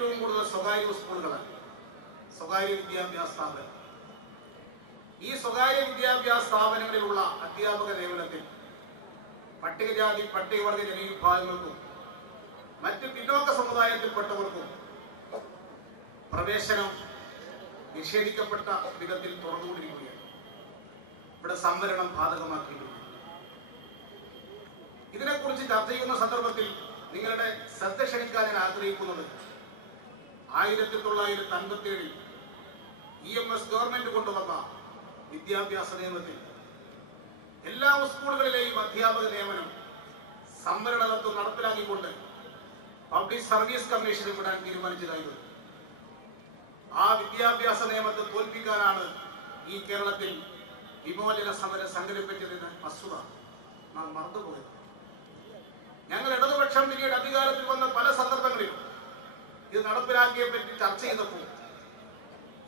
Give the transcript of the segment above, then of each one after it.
ഏറ്റവും കൂടുതൽ സ്വകാര്യ സ്കൂളുകളാണ്, സ്വകാര്യ വിദ്യാഭ്യാസ സ്ഥാപനം. ഈ സ്വകാര്യ വിദ്യാഭ്യാസ സ്ഥാപനങ്ങളിലുള്ള അധ്യാപക നിയമനത്തിൽ പട്ടികജാതി പട്ടികവർഗ ജനവിഭാഗങ്ങൾക്കും മറ്റ് പിന്നോക്ക സമുദായത്തിൽപ്പെട്ടവർക്കും പ്രവേശനം നിഷേധിക്കപ്പെട്ട വിധത്തിൽ തുറന്നുകൊണ്ടിരിക്കുകയാണ്. ഇവിടെ സംവരണം ബാധകമാക്കിയിട്ടുണ്ട്. ഇതിനെക്കുറിച്ച് ചർച്ച ചെയ്യുന്ന സന്ദർഭത്തിൽ നിങ്ങളുടെ ശ്രദ്ധ ക്ഷണിക്കാൻ ഞാൻ ആഗ്രഹിക്കുന്നത് 1957 EMS ഗവൺമെന്റ് കൊണ്ടുവന്ന വിദ്യാഭ്യാസ നിയമത്തിൽ എല്ലാ സ്കൂളുകളിലെയും അധ്യാപക നിയമനം സംവരണ തത്വം നടപ്പിലാക്കിക്കൊണ്ട് പബ്ലിക് സർവീസ് കമ്മീഷന് വിടാൻ തീരുമാനിച്ചതായിരുന്നു. ആ വിദ്യാഭ്യാസ നിയമത്തെ തോൽപ്പിക്കാനാണ് ഈ കേരളത്തിൽ വിമോചന സമരം സംഘടിപ്പിച്ചതിന് വസ്തുത നാം മറന്നുപോയത്. ഞങ്ങൾ ഇടതുപക്ഷം പിന്നീട് അധികാരത്തിൽ വന്ന പല സന്ദർഭങ്ങളിലും ഇത് നടപ്പിലാക്കിയെ പറ്റി ചർച്ച ചെയ്തപ്പോൾ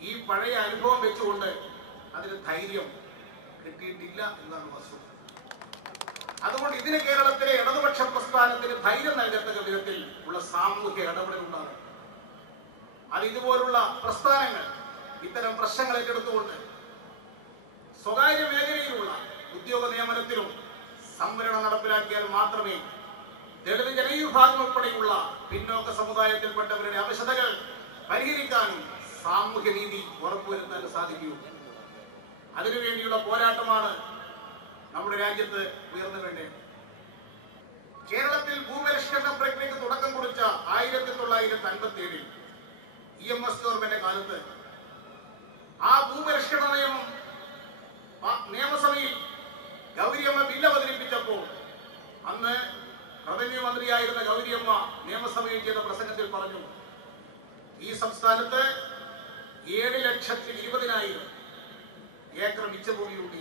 ഈ പഴയ അനുഭവം വെച്ചുകൊണ്ട് അതിന് ധൈര്യം കിട്ടിയിട്ടില്ല എന്നാണ് വസ്തുത. അതുകൊണ്ട് ഇതിന് കേരളത്തിലെ ഇടതുപക്ഷ പ്രസ്ഥാനത്തിന് ധൈര്യം നൽകത്തക്ക വിധത്തിൽ ഉള്ള സാമൂഹ്യ ഇടപെടലുണ്ടാകും. അത് ഇതുപോലുള്ള പ്രസ്ഥാനങ്ങൾ ഇത്തരം പ്രശ്നങ്ങൾ ഏറ്റെടുത്തുകൊണ്ട് സ്വകാര്യ മേഖലയിലുള്ള ഉദ്യോഗ നിയമനത്തിലും സംവരണം നടപ്പിലാക്കിയാൽ മാത്രമേ ദളിത് ജനവിഭാഗം ഉൾപ്പെടെയുള്ള പിന്നോക്ക സമുദായത്തിൽപ്പെട്ടവരുടെ അവശതകൾ പരിഹരിക്കാനും സാമൂഹ്യ നീതി ഉറപ്പുവരുത്താനും സാധിക്കൂ. അതിനുവേണ്ടിയുള്ള പോരാട്ടമാണ് നമ്മുടെ രാജ്യത്ത് ഉയർന്നു വേണ്ടത്. കേരളത്തിൽ ഭൂപരിഷ്കരണ പ്രക്രിയക്ക് തുടക്കം കുറിച്ച 1957 EMS ഗവൺമെന്റ് കാലത്ത് ആ ഭൂപരിഷ്കരണ നിയമം നിയമസഭയിൽ ഗൗരിയമ്മ ബില്ല് അവതരിപ്പിച്ചപ്പോൾ അന്ന് റവന്യൂ മന്ത്രിയായിരുന്ന ഗൗരിയമ്മ നിയമസഭയിൽ ചെയ്ത പ്രസംഗത്തിൽ പറഞ്ഞു, ഈ സംസ്ഥാനത്ത് 7,20,000 ഏക്കർ മിച്ചഭൂമിയുണ്ട്.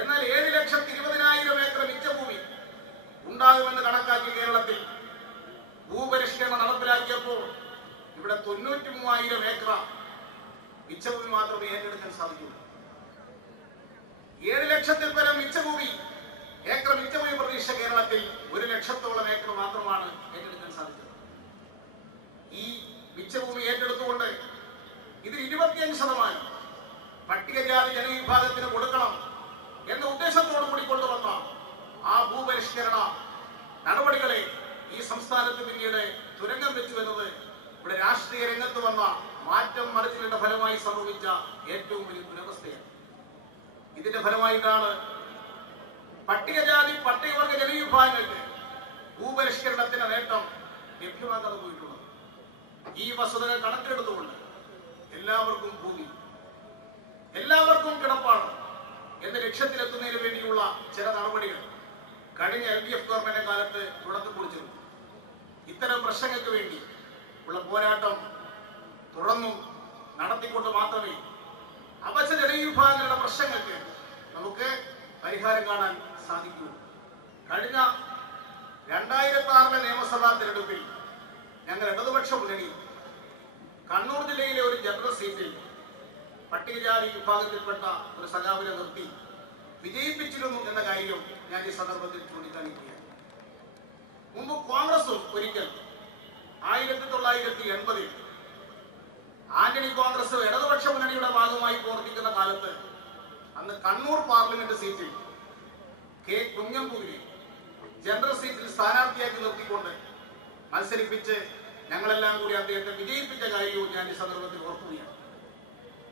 എന്നാൽ 7,20,000 ഏക്കർ മിച്ചഭൂമി ഉണ്ടാകുമെന്ന് കണക്കാക്കി കേരളത്തിൽ ഭൂപരിഷ്കരണം നടപ്പിലാക്കിയപ്പോൾ ഇവിടെ 93,000 ഏക്കർ മിച്ചഭൂമി മാത്രമേ ഏറ്റെടുക്കാൻ സാധിക്കുള്ളൂ. 7 ലക്ഷത്തിൽ പരം ഏക്കർ മിച്ചഭൂമി പ്രതീക്ഷ കേരളത്തിൽ 1 ലക്ഷത്തോളം ഏക്കർ മാത്രമാണ് ഏറ്റെടുക്കാൻ സാധിച്ചത്. ഈ മിച്ചഭൂമി ഏറ്റെടുത്തുകൊണ്ട് ഇതിൽ 25% പട്ടികജാതി ജനവിഭാഗത്തിന് കൊടുക്കണം എന്ന ഉദ്ദേശത്തോടു കൂടി കൊണ്ടുവന്ന ആ ഭൂപരിഷ്കരണ നടപടികളെ ഈ സംസ്ഥാനത്ത് പിന്നീട് തുരങ്കം വെച്ചു എന്നത് ഇവിടെ രാഷ്ട്രീയ രംഗത്ത് വന്ന മാറ്റം മറിച്ചിലിന്റെ ഫലമായി സംഭവിച്ച ഏറ്റവും വലിയ ദുരവസ്ഥയാണ്. ഇതിന്റെ ഫലമായിട്ടാണ് പട്ടികജാതി പട്ടികവർഗ ജനവിഭാഗങ്ങൾക്ക് ഭൂപരിഷ്കരണത്തിന്റെ നേട്ടം ലഭ്യമാക്കാതെ പോയിട്ടുള്ളത്. ഈ വസ്തുതകൾ കണക്കിലെടുത്തുകൊണ്ട് എല്ലാവർക്കും ഭൂമി, എല്ലാവർക്കും കിടപ്പാടം എന്ന ലക്ഷ്യത്തിലെത്തുന്നതിന് വേണ്ടിയുള്ള ചില നടപടികൾ കഴിഞ്ഞ LDF ഗവൺമെന്റ് കാലത്ത് തുടക്കം കുറിച്ചിരുന്നു. ഇത്തരം പ്രശ്നങ്ങൾക്ക് വേണ്ടി ഉള്ള പോരാട്ടം തുടർന്നും നടത്തിക്കൊണ്ട് മാത്രമേ അവശ ജനവിഭാഗങ്ങളുടെ പ്രശ്നങ്ങൾക്ക് നമുക്ക് പരിഹാരം കാണാൻ സാധിക്കൂ. കഴിഞ്ഞ 2006 നിയമസഭാ തെരഞ്ഞെടുപ്പിൽ ഞങ്ങൾ ഇടതുപക്ഷ മുന്നണി കണ്ണൂർ ജില്ലയിലെ ഒരു ജനറൽ സീറ്റിൽ പട്ടികജാതി വിഭാഗത്തിൽപ്പെട്ട ഒരു സഖാവിനെ നിർത്തി വിജയിപ്പിച്ചിരുന്നു എന്ന കാര്യം ഞാൻ ഈ സന്ദർഭത്തിൽ ചൂണ്ടിക്കാണിക്കുകയാണ്. മുമ്പ് കോൺഗ്രസും ഒരിക്കൽ 1980 ആന്റണി കോൺഗ്രസ് ഇടതുപക്ഷ മുന്നണിയുടെ ഭാഗമായി പ്രവർത്തിക്കുന്ന കാലത്ത് അന്ന് കണ്ണൂർ പാർലമെന്റ് സീറ്റിൽ കെ കുഞ്ഞമ്പുവിനെ ജനറൽ സീറ്റിൽ സ്ഥാനാർത്ഥിയാക്കി നിർത്തിക്കൊണ്ട് മത്സരിപ്പിച്ച് ഞങ്ങളെല്ലാം കൂടി അദ്ദേഹത്തെ വിജയിപ്പിച്ച കാര്യവും ഞാൻ ഈ സന്ദർഭത്തിൽ ഓർക്കുകയാണ്.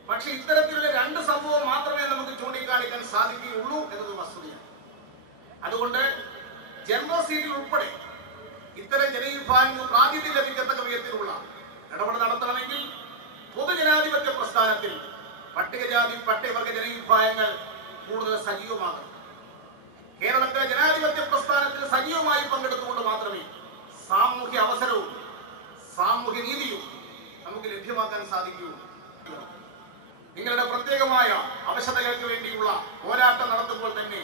പക്ഷെ ഇത്തരത്തിലുള്ള 2 സംഭവം മാത്രമേ നമുക്ക് ചൂണ്ടിക്കാണിക്കാൻ സാധിക്കുകയുള്ളൂ എന്നത് വസ്തുതയാണ്. അതുകൊണ്ട് ജനറൽ സീറ്റിൽ ഉൾപ്പെടെ ഇത്തരം ജനവിഭാഗങ്ങൾ പ്രാതിനിധ്യം ലഭിക്കത്തക്ക വിധത്തിലുള്ള ഇടപെടൽ നടത്തണമെങ്കിൽ പൊതുജനാധിപത്യ പ്രസ്ഥാനത്തിൽ പട്ടികജാതി പട്ടികവർഗ ജനവിഭാഗങ്ങൾ കൂടുതൽ സജീവമാകണം. കേരളത്തിലെ ജനാധിപത്യ പ്രസ്ഥാനത്തിൽ സജീവമായി പങ്കെടുത്തുകൊണ്ട് മാത്രമേ സാമൂഹ്യ അവസരവും സാമൂഹ്യ നീതിയും നമുക്ക് ലഭ്യമാക്കാൻ സാധിക്കൂ. നിങ്ങളുടെ പ്രത്യേകമായ അവശതകൾക്ക് വേണ്ടിയുള്ള പോരാട്ടം നടത്തുമ്പോൾ തന്നെ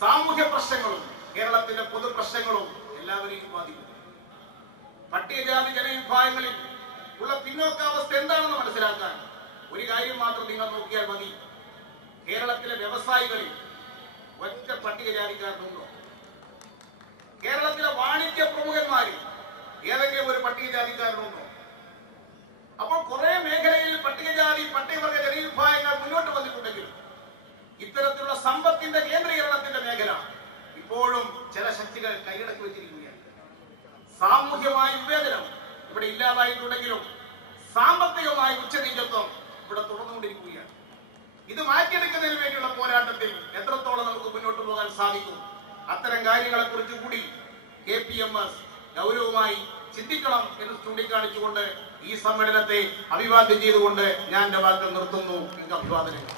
സാമൂഹ്യ പ്രശ്നങ്ങളും കേരളത്തിലെ പൊതു പ്രശ്നങ്ങളും എല്ലാവരെയും ബാധിക്കും. പട്ടികജാതി ജനവിഭാഗങ്ങളിൽ ഉള്ള പിന്നോക്കാവസ്ഥ എന്താണെന്ന് മനസ്സിലാക്കാൻ ഒരു കാര്യം മാത്രം നിങ്ങൾ നോക്കിയാൽ മതി. കേരളത്തിലെ വ്യവസായികളിൽ ഒറ്റ പട്ടികജാതിക്കാരുണ്ടോ? കേരളത്തിലെ വാണിജ്യ പ്രമുഖന്മാരിൽ ഏതെങ്കിലും ഒരു പട്ടിക പട്ടികജാതിക്കാരനുണ്ടോ? അപ്പോൾ കുറെ മേഖലയിൽ പട്ടികജാതി പട്ടികവർഗ ജനവിഭാഗങ്ങൾ മുന്നോട്ട് വന്നിട്ടുണ്ടെങ്കിൽ ഇത്തരത്തിലുള്ള സമ്പത്തിന്റെ കേന്ദ്രീകരണത്തിന്റെ മേഖല ഇപ്പോഴും ചില ശക്തികൾ കൈയടക്കി വെച്ചിരിക്കുകയാണ്. സാമൂഹ്യമായ വിവേചനം ഇവിടെ ഇല്ലാതായിട്ടുണ്ടെങ്കിലും സാമ്പത്തികമായ ഉച്ചനീചത്വം ഇവിടെ തുടർന്നുകൊണ്ടിരിക്കുകയാണ്. ഇത് മാറ്റിയെടുക്കുന്നതിന് വേണ്ടിയുള്ള പോരാട്ടത്തിൽ എത്രത്തോളം നമുക്ക് മുന്നോട്ട് പോകാൻ സാധിക്കും, അത്തരം കാര്യങ്ങളെ കുറിച്ച് കൂടി KPMS ഗൗരവമായി ചിന്തിക്കണം എന്ന് ചൂണ്ടിക്കാണിച്ചുകൊണ്ട് ഈ സമ്മേളനത്തെ അഭിവാദ്യം ചെയ്തുകൊണ്ട് ഞാൻ എന്റെ വാക്കുകൾ നിർത്തുന്നു. എനിക്ക് അഭിവാദനങ്ങൾ.